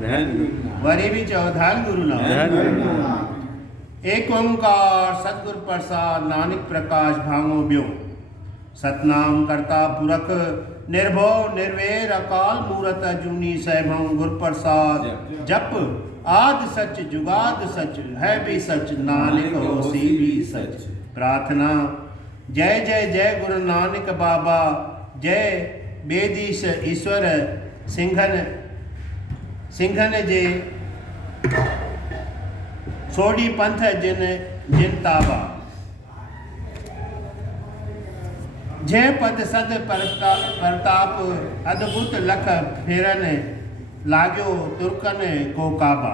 नानक। वरी भी चओ धन गुरु नानक। एक ओंकार सतगुरु प्रसाद नानक प्रकाश भांगो ब्यो। सतनाम करता पुरख निर्भव निर्वैर अकाल मूरत अजूनी सैभव गुरु प्रसाद जप आद सच जुगाद सच है भी सच नानक होसी भी सच। प्रार्थना जय जय जय गुरु नानक बाबा जय बेदीश ईश्वर सिंघन जे सोडी पंथ जिन ताबा। जय पद सद प्रताप अद्भुत लख फेरन लाग्यो तुर्कन को काबा।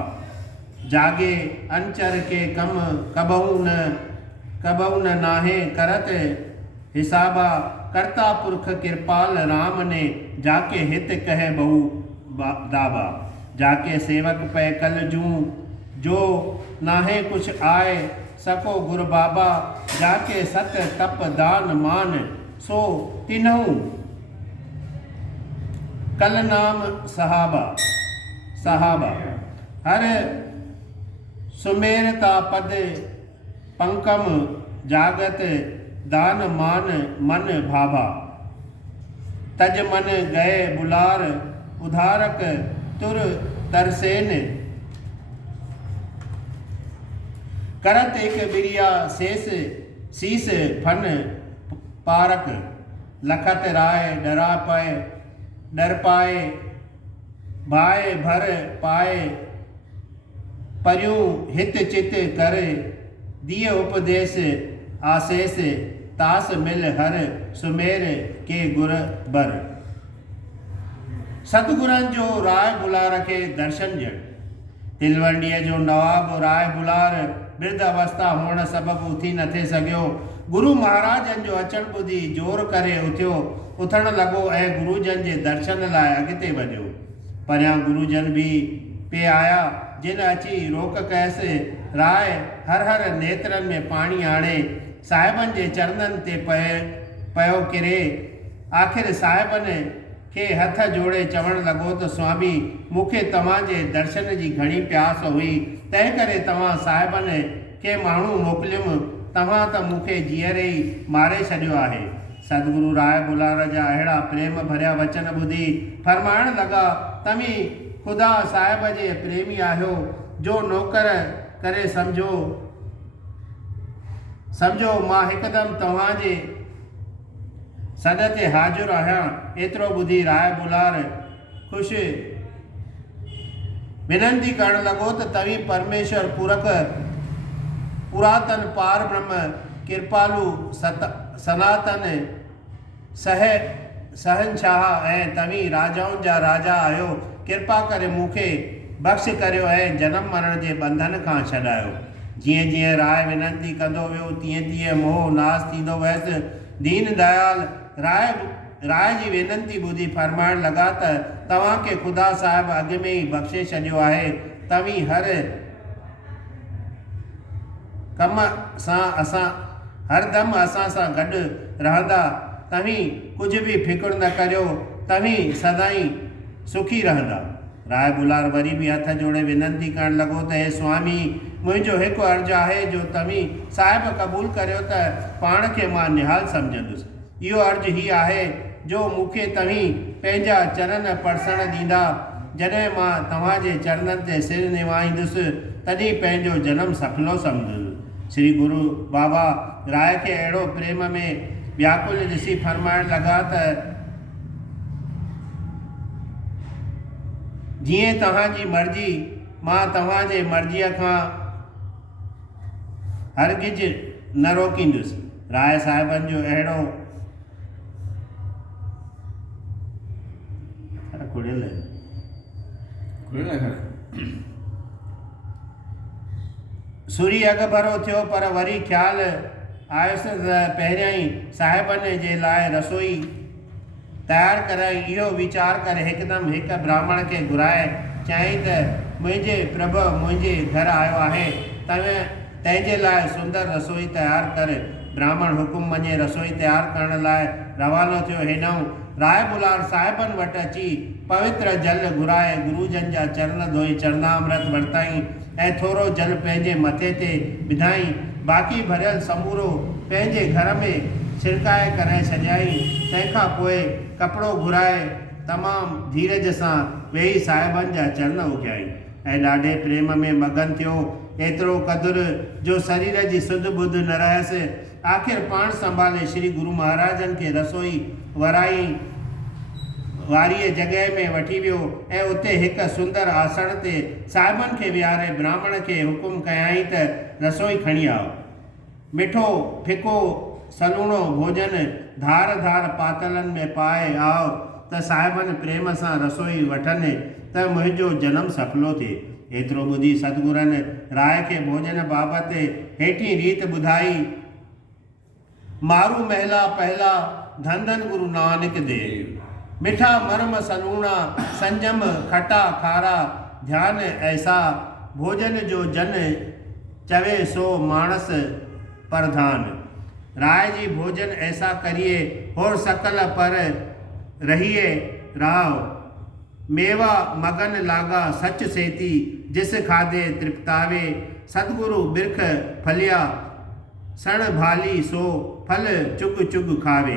जागे अंचर के कम कबहू न नाहे करत हिसाबा। करता पुरख कृपाल राम ने जाके हित कहे बहु दाबा। जाके सेवक पै कल जूं जो नाहे कुछ आए सको गुरु बाबा। जाके सत तप दान मान सो तिन्हू कल नाम सहाबा। हर सुमेरता पद पंकम जागत दान मान मन भाभा। तज मन गए बुलार उधारक तुर तरसेन। करत एक बिरिया शेष शीस फन पारक। लखत राय डर पाए भाए भर पाए। पर्यूं हित चित कर दिए उपदेश आशेष। तास मिल हर सुमेर के गुर बर। सतगुरन जो राय बुला रखे दर्शन जड़। तिलवंडीअ जो नवाब राय बुलार वृद्ध अवस्था होण सबब उथी न थे सघियो। गुरु महाराजन जो अचण ॿुधी जोर करे उथियो। उथण लॻो ऐं गुरुजन जे दर्शन लाइ अॻिते वधियो। परियां गुरुजन भी पे आया जिन अची रोक कयसि। राय हर हर नेत्रनि में पाणी आणे साहिबनि जे चरणनि ते पयो किरे। आख़िर साहिबनि खे हथ जोड़े चवण लॻो त स्वामी मूंखे तव्हांजे दर्शन जी घणी प्यास हुई। तंहिं करे तव्हां साहिबनि खे माण्हू मोकिलियुमि। तव्हां त मूंखे जीअर ई मारे छॾियो आहे। सतगुरु राय बुलार जा अहिड़ा प्रेम भरिया वचन ॿुधी फरमाइण लॻा तव्हीं ख़ुदा साहिब जे प्रेमी आहियो जो नौकर करे सम्झो मां हिकदमि तव्हांजे सॾ ते हाज़ुर आहियां। एतिरो ॿुधी राय बुलार ख़ुशि विनंती करण लॻो त तव्हीं परमेश्वर पुरातन पार ब्रह्म कृपालु सनातन सहनशाह ऐं तव्हीं राजाउनि जा राजा आहियो। कृपा करे मूंखे बख़्श करियो ऐं जनम मरण जे बंधन खां छॾायो। जीअं जीअं राय विनंती कंदो वियो तीअं तीअं मोह नास थींदो वियसि। दीन दयाल राय जी वेनती ॿुधी फरमाइण लॻा त तव्हांखे ख़ुदा साहिब अॻु में ई बख़्शे छॾियो आहे। तव्हीं हर कम सां हरदम असां सां गॾु रहंदा। तव्हीं कुझु बि फिक्र न करियो। तव्हीं सदाईं सुखी रहंदा। राय बुलार वरी बि हथ जोड़े विनंती करण लॻो त हे स्वामी मुंहिंजो हिकु अर्ज़ु आहे जो तव्हीं साहिब क़बूल करियो त पाण खे मां निहाल सम्झंदुसि। इहो अर्ज़ु ही आहे जो मूंखे तव्हीं पंहिंजा चरण परसण ॾींदा। जॾहिं मां तव्हांजे चरणनि ते सिर निवाईंदुसि तॾहिं पंहिंजो जनम सफलो सम्झंदुसि। श्री गुरु बाबा राय खे अहिड़ो प्रेम में व्याकुल ॾिसी फरमाइण लॻा त जीअं तव्हांजी मर्ज़ी मां तव्हांजे मर्ज़ीअ खां हरगिज़ न रोकींदुसि। राय साहिबनि जो अहिड़ो सुरी अॻु भरो थियो पर वरी ख़्यालु आयुसि त पहिरियां ई साहिबनि जे लाइ रसोई तयारु कराई। इहो वीचार करे हिकदमि हिकु ब्राह्मण खे घुराए चयईं त मुंहिंजे प्रभु मुंहिंजे घर आयो आहे। तंहिंजे लाइ सुंदर रसोई तयारु कर। ब्राह्मण हुकुम मञे रसोई तयारु करण लाइ रवानो थियो। हिनऊं राय बुलार साहिबन वटि अची पवित्र जल घुराए गुरुजन जा चरण धोई चरणामृत वरिताई ऐं थोरो जल पंहिंजे मथे ते विधाई। बाक़ी भरियल समूरो पंहिंजे घर में छिड़काए करे छॾियाई। तंहिंखां पोइ कपिड़ो घुराए तमामु धीरज सां वेही साहिबनि जा चरण उघियाई ऐं ॾाढे प्रेम में मगन थियो। एतिरो क़दुरु जो शरीर जी सुध बुध न रहियसि। आख़िर पाण संभाले श्री गुरु महाराजनि खे रसोई वारीअ जॻह में वठी वियो ऐं उते हिकु सुंदर आसण ते साहिबनि खे विहारे ब्राह्मण खे हुकुम कयाई त रसोई खणी आओ। मिठो फिको सलूणो भोजन धार धार पातलनि में पाए आओ त साहिबनि प्रेम सां रसोई वठनि त मुंहिंजो जनमु सफलो थिए। एतिरो ॿुधी सतगुरनि राय खे भोजन बाबति हेठी रीत ॿुधाई। मारू महला पहला धन धन गुरु नानक देव। मिठा मरम सलूणा संजम खटा खारा ध्यान ऐसा भोजन जो जन चवे सो मानस प्रधान। राय जी भोजन ऐसा करिए और सकल पर रहिए राव। मेवा मगन लागा सच सेती जिस खाधे तृप्तावे। सतगुरु बिरख फलिया सण भाली सो फल चुग चुग खावे।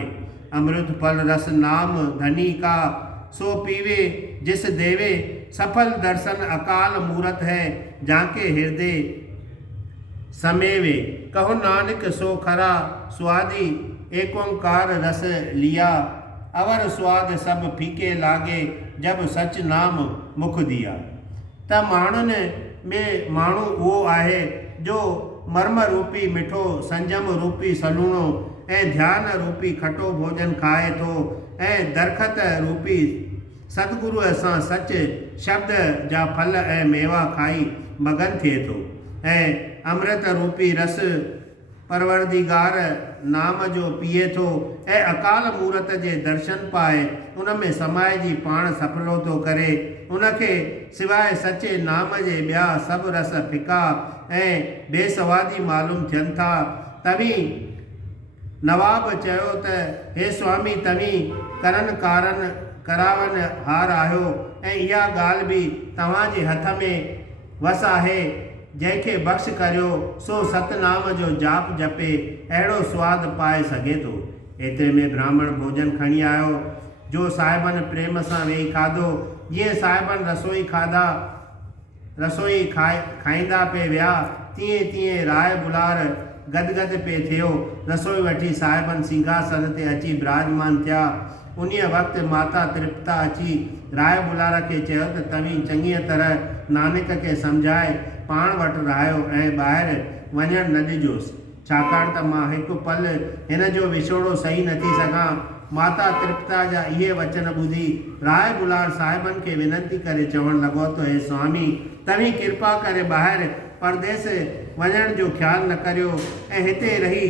अमृत फल रस नाम धनी का सो पीवे जिस देवे। सफल दर्शन अकाल मूरत है जाके हृदय समेवे। कहो नानक सो खरा स्वादी एक ओंकार रस लिया। अवर स्वाद सब फीके लागे जब सच नाम मुख दिया। त माण्हुनि में माण्हू उहो आहे जो मर्म रूपी मिठो संजम रूपी सलूणो ऐं ध्यान रूपी खटो भोजन खाए थो ऐं दरख़त रूपी सतगुरुअ सां सच शब्द जा फल ऐं मेवा खाई मगन थिए थो ऐं अमृत रूपी रस परवरदिगार नाम जो पीए थो ऐं अकाल मूरत जे दर्शन पाए उन में समाइजी पाण सफलो थो करे। उनखे सवाइ सचे नाम जे ॿिया सभु रस फिका ऐं बेसवादी मालूम थियनि था। तव्हीं नवाब चयो त हे स्वामी तव्हीं करन कारन करावन हार आहियो ऐं इहा ॻाल्हि बि तव्हांजे हथ में वस आहे। जंहिंखे बख़्श करियो सो सतनाम जो जाप जपे अहिड़ो स्वादु पाए सघे थो। एतिरे में ब्राह्मण भोजन खणी आयो जो साहिबनि प्रेम सां वेही खाधो। जीअं साहिबनि रसोई खाईंदा पे विया तीअं तीअं राय बुलार गदगद पे थियो। रसोई वठी साहिबनि सिंघासन ते अची विराजमान थिया। उन्हीअ वक़्तु माता तृप्ता अची राय बुलार खे चयो त तव्हीं चङीअ तरह नानक खे सम्झाए पाण वटि रहियो ऐं ॿाहिरि वञणु न ॾिजोसि छाकाणि त मां हिकु पल हिन जो विछोड़ो सही नथी सघां। माता तृप्ता जा इहे वचन ॿुधी राय बुलार साहिबनि खे विनंती करे चवणु लॻो त हे स्वामी तव्हीं कृपा करे ॿाहिरि परदेस वञण जो ख़्यालु न करियो ऐं हिते रही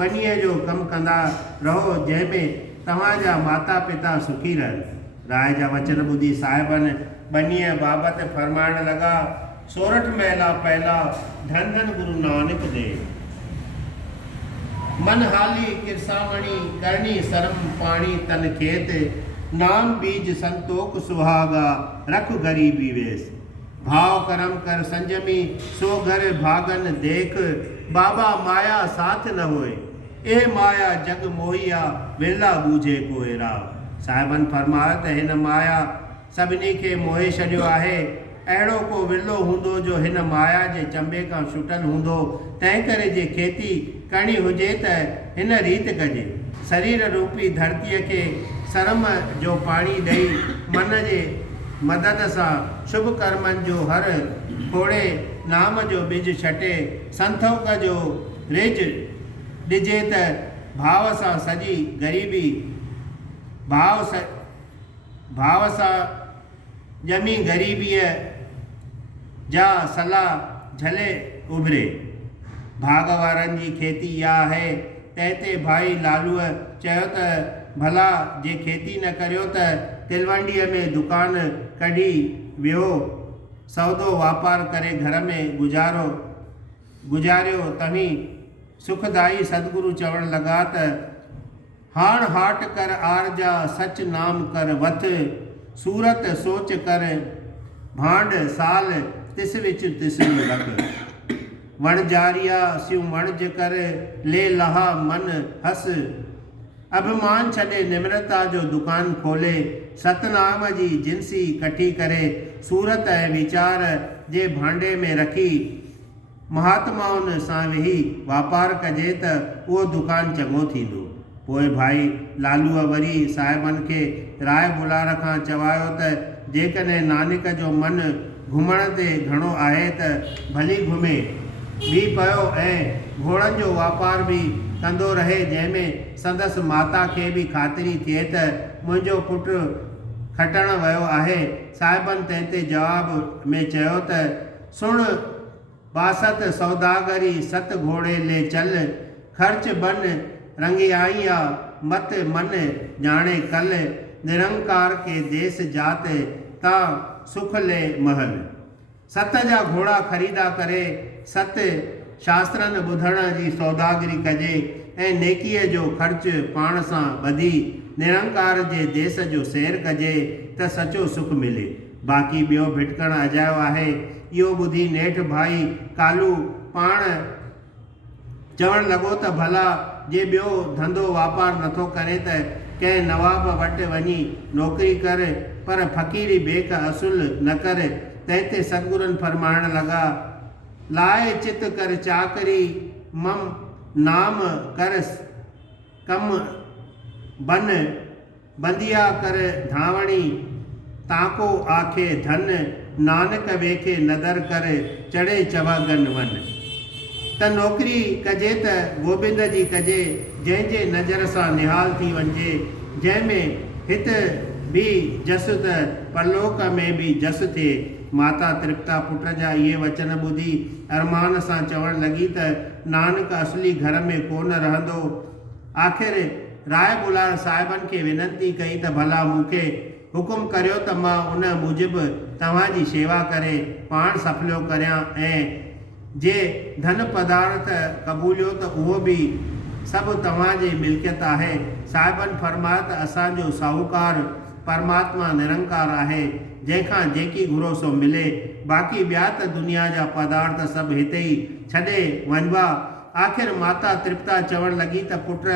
ॿनीअ जो कमु कंदा रहो जंहिंमें तव्हांजा माता पिता सुखी रहनि। राय जा वचन ॿुधी साहिबनि ॿनीअ बाबति फरमाइण लॻा। सोरठ महला पहला धन धन गुरु नानक देव। मन हाली किरसामणी करणी शर्म पाणी तन खेत। नाम बीज संतोख सुहागा रख गरीबी वेस। भाव करम कर संजमी सो घर भागन देख। बाबा माया साथ न होए ए माया जग मोहिया वेला बूझे कोई राव। साहिबनि फरमायो त हिन माया सभिनी खे मोहे छॾियो आहे। अहिड़ो को विलो हूंदो जो हिन माया जे चंबे खां छुटल हूंदो। तंहिं करे जे खेती करणी हुजे त हिन रीत कजे। शरीर रूपी धरतीअ खे शर्म जो पाणी ॾेई मन जे मदद सां शुभ कर्मनि जो हर खोड़े नाम जो ॿिज छटे संतोख जो रिज ॾिजे त भाव सां सॼी ग़रीबी भाव सां ॼमी ग़रीबीअ जा सलाह झले उभरे। भाग वारनि जी खेती इहा आहे। तंहिं ते भाई लालूअ चयो त भला जे खेती न करियो त तिलवंडीअ में दुकान कढी वियो सौदो वापार करे घर में गुजारियो। तव्हीं सुखदाई सतगुरु चवणु लॻा त हाण हाट कर आरजा सच नाम कर वथ सूरत सोच कर भांड साल तिस विच तिसरी रख वण जारिया स्यू वणज कर ले लहा मन हस अभिमान छॾे निम्रता जो दुकान खोले सतनाम जी जिनसी कठी करे सूरत ऐं वीचार जे भांडे में रखी महात्माउनि सां वेही वापार कजे त उहो दुकान चङो थींदो। पोइ भाई लालूअ वरी साहिबनि खे राय बुलार खां चवायो त जेकॾहिं नानक जो मन घुमण ते घणो आहे त भली घुमे बि पियो ऐं घोड़नि जो वापार बि कंदो रहे जंहिंमें संदसि माता खे बि ख़ातिरी थिए त मुंहिंजो पुटु खटण वियो आहे। साहिबनि तंहिं ते जवाब में चयो त सुण बासत सौदागरी सत घोड़े ले चल खर्च बन रंगियाइया मत मन जाने कल निरंकार के देश जात ता सुख ले महल। सत जा घोड़ा ख़रीदा करे सत शास्त्रनि ॿुधण जी सौदागरी कजे ऐं नेकीअ जो ख़र्च पाण सां ॿधी निरंकार जे देश जो सैर कजे त सचो सुख मिले। बाक़ी ॿियो भिटकण अजायो आहे। इहो ॿुधी नेठि भाई कालू पाण चवणु लॻो त भला जे ॿियो धंधो वापारु नथो करे त कंहिं नवाब वटि वञी नौकिरी कर पर फ़क़ीरी बेक असुल न कर। तंहिं ते सतगुरुनि फरमाइण लॻा लाए चित कर चाकरी मम नाम कर कम बन बंदिया कर धावणी ताको आखे धन नानक वेखे नदर कर चढ़े चवागन वन। त नौकरी कजे त गोबिंद जी कजे जंहिंजे नज़र सां निहाल थी वञे जंहिंमें हित बि जस त परलोक में बि जस थिए। माता तृप्ता पुट जा इहे वचन ॿुधी अरमान सां चवणु लॻी त नानक असली घर में कोन रहंदो। आख़िर राय बुलार साहिबनि खे विनंती कई त भला मूंखे हुकुम करियो त मां उन मूजिबि तव्हांजी शेवा करे पाण सफलियो करियां ऐं जे धन पदार्थ क़बूलियो त उहो बि सभु तव्हांजी मिल्कियत आहे। साहिबनि फरमायो त असांजो साहूकार परमात्मा निरंकार आहे जंहिंखां जेकी घुरो सो मिले। बाक़ी ॿिया त दुनिया जा पदार्थ सभु हिते ई छॾे वञिबा। आख़िर माता तृप्ता चवणु लॻी त पुट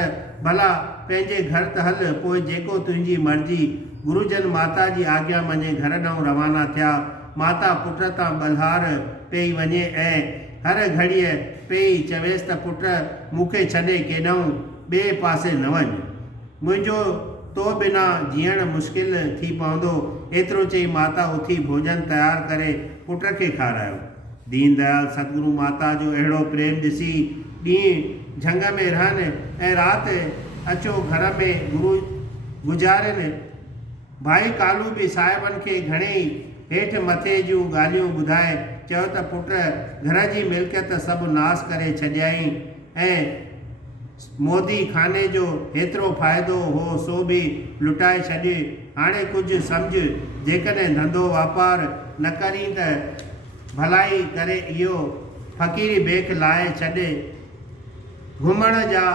भला पंहिंजे घर त हल पोइ जेको तुंहिंजी मर्ज़ी। गुरुजन माता जी आज्ञा मञे घर ॾांहुं रवाना थिया। माता पुट तां बलहार पई वञे ऐं हर घड़ीअ पई चवेसि त पुट मूंखे छॾे केॾांहुं ॿिए पासे न वञ मुंहिंजो तो बिना जीअण मुश्किल थी पवंदो। एतिरो चई माता उथी भोजन तयारु करे पुट खे खारायो। दीनदयाल सतगुरु माता जो अहिड़ो प्रेम ॾिसी ॾींहुं झंग में रहनि ऐं राति अचो घर में गुरु गुज़ारनि। भाई कालू बि साहिबनि खे घणेई हेठि मथे जूं ॻाल्हियूं ॿुधाए चयो त पुट घर जी मिल्कियत सभु नास करे छॾियई ऐं मोदी खाने जो हेतिरो फ़ाइदो हो सो बि लुटाए छॾे। हाणे कुझु सम्झ जेकॾहिं धंधो वापारु न करी त भलाई करे इहो फ़क़ीरी बेख लाहे छॾे घुमण जा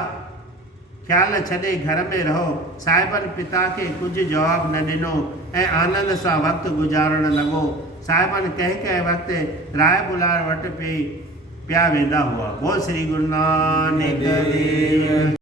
ख़्याल छॾे घर में रहो। साहिबनि पिता खे कुझु जवाबु न ॾिनो ऐं आनंद सां वक़्तु गुज़ारणु लॻो। साहिबनि कंहिं कंहिं वक़्तु राय बुलार वटि पिया वेंदा हुआ। बोल श्री गुरु नानक देव।